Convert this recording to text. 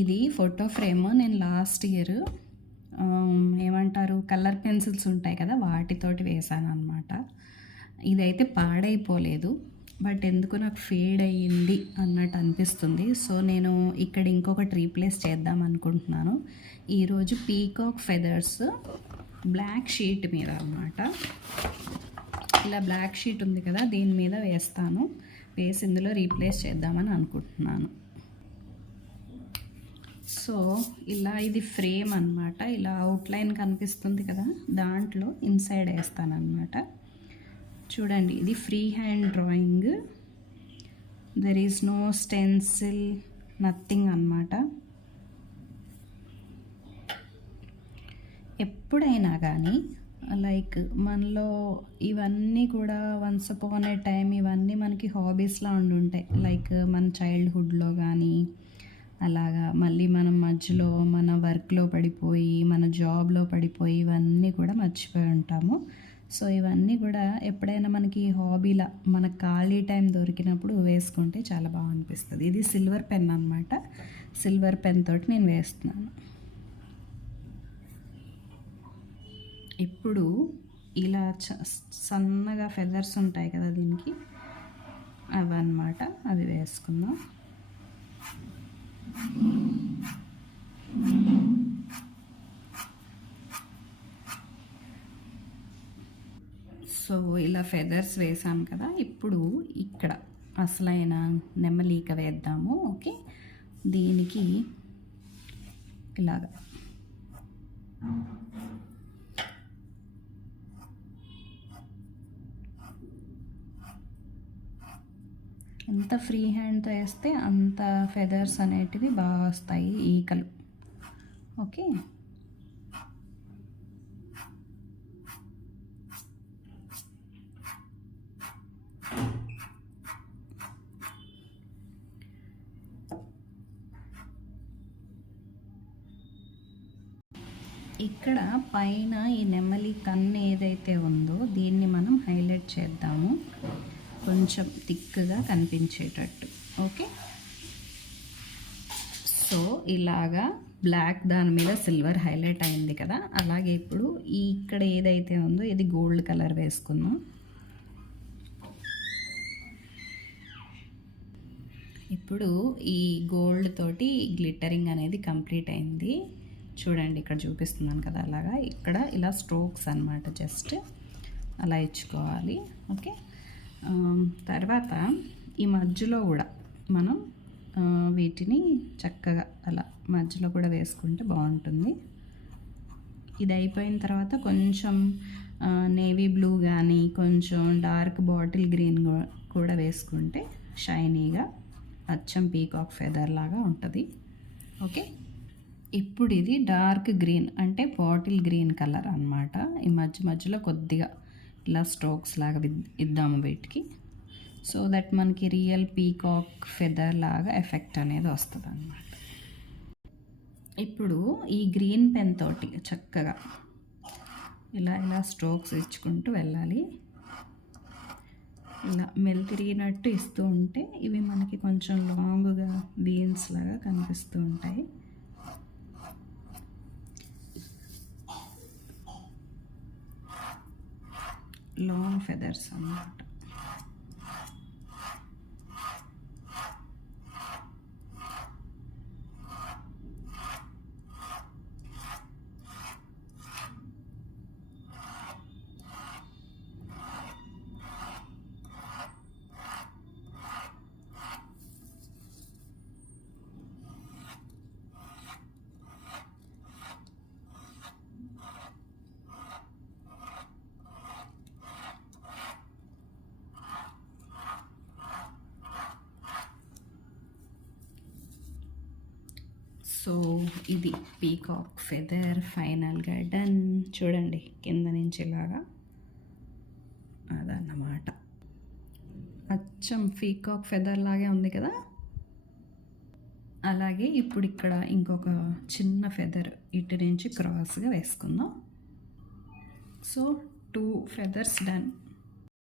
ఇది photo frame నేను last year ఏమంటారు కలర్ పెన్సిల్స్ ఉంటాయి కదా వాటితోటి వేసాను అనమాట. ఇదైతే పాడైపోలేదు, బట్ ఎందుకు నాకు ఫేడ్ అయ్యింది అన్నట్టు అనిపిస్తుంది. సో నేను ఇక్కడ ఇంకొకటి రీప్లేస్ చేద్దాం అనుకుంటున్నాను. ఈరోజు పీకాక్ ఫెదర్స్ బ్లాక్ షీట్ మీద అనమాట. ఇలా బ్లాక్ షీట్ ఉంది కదా, దీని మీద వేస్తాను. వేసి ఇందులో రీప్లేస్ చేద్దామని అనుకుంటున్నాను. సో ఇలా ఇది ఫ్రేమ్ అనమాట. ఇలా అవుట్లైన్ కనిపిస్తుంది కదా, దాంట్లో ఇన్సైడ్ వేస్తాను అనమాట. చూడండి, ఇది free hand drawing. There is no stencil, nothing అనమాట. ఎప్పుడైనా కానీ లైక్ మనలో ఇవన్నీ కూడా వన్స్ అపాన్ ఏ టైం ఇవన్నీ మనకి హాబీస్లా ఉండుంటాయి. లైక్ మన చైల్డ్హుడ్లో కానీ అలాగా మళ్ళీ మనం మధ్యలో మన వర్క్లో పడిపోయి మన జాబ్లో పడిపోయి ఇవన్నీ కూడా మర్చిపోయి ఉంటాము. సో ఇవన్నీ కూడా ఎప్పుడైనా మనకి హాబీలా మన ఖాళీ టైం దొరికినప్పుడు వేసుకుంటే చాలా బాగా అనిపిస్తుంది. ఇది సిల్వర్ పెన్ అనమాట. సిల్వర్ పెన్ తోటి నేను వేస్తున్నాను. ఇప్పుడు ఇలా సన్నగా ఫెదర్స్ ఉంటాయి కదా దీనికి, అవన్నమాట. అది వేసుకుందాం. సో ఇలా ఫెదర్స్ వేసాం కదా, ఇప్పుడు ఇక్కడ అసలైన నెమలీక వేద్దాము. ఓకే, దీనికి ఇలాగా ఎంత ఫ్రీ హ్యాండ్తో వేస్తే అంత ఫెదర్స్ అనేటివి బాగా వస్తాయి, ఈకలు. ఓకే, ఇక్కడ పైన ఈ నెమలి కన్ను ఏదైతే ఉందో దీన్ని మనం హైలైట్ చేద్దాము, కొంచెం థిక్గా కనిపించేటట్టు. ఓకే, సో ఇలాగా బ్లాక్ దాని మీద సిల్వర్ హైలైట్ అయింది కదా, అలాగే ఇప్పుడు ఇక్కడ ఏదైతే ఉందో ఇది గోల్డ్ కలర్ వేసుకుందాం. ఇప్పుడు ఈ గోల్డ్ తోటి గ్లిటరింగ్ అనేది కంప్లీట్ అయింది. చూడండి, ఇక్కడ చూపిస్తున్నాను కదా, అలాగా ఇక్కడ ఇలా స్ట్రోక్స్ అన్నమాట, జస్ట్ అలా ఇచ్చుకోవాలి. ఓకే, తర్వాత ఈ మధ్యలో కూడా మనం వీటిని చక్కగా అలా మధ్యలో కూడా వేసుకుంటే బాగుంటుంది. ఇది అయిపోయిన తర్వాత కొంచెం నేవీ బ్లూ కానీ కొంచెం డార్క్ బాటిల్ గ్రీన్ కూడా వేసుకుంటే షైనీగా అచ్చం పీకాక్ ఫెదర్ లాగా ఉంటుంది. ఓకే, ఇప్పుడు ఇది డార్క్ గ్రీన్ అంటే బాటిల్ గ్రీన్ కలర్ అన్నమాట. ఈ మధ్యలో కొద్దిగా ఇలా స్ట్రోక్స్ లాగా ఇద్దాము వీటికి, సో దట్ మనకి రియల్ పీకాక్ ఫెదర్ లాగా ఎఫెక్ట్ అనేది వస్తుంది అన్నమాట. ఇప్పుడు ఈ గ్రీన్ పెన్ తోటి చక్కగా ఇలా స్ట్రోక్స్ ఇచ్చుకుంటూ వెళ్ళాలి. ఇలా మెలితిరిగినట్టు ఇస్తూ ఉంటే ఇవి మనకి కొంచెం లాంగ్గా వీన్స్ లాగా కనిపిస్తూ ఉంటాయి. లాంగ్ ఫెదర్స్ అన్నమాట. సో ఇది పీకాక్ ఫెదర్ ఫైనల్గా డన్. చూడండి, కింద నుంచి ఇలాగా అదన్నమాట. అచ్చం పీకాక్ ఫెదర్ లాగే ఉంది కదా. అలాగే ఇప్పుడు ఇక్కడ ఇంకొక చిన్న ఫెదర్ ఇటు నుంచి క్రాస్గా వేసుకుందాం. So 2 feathers done.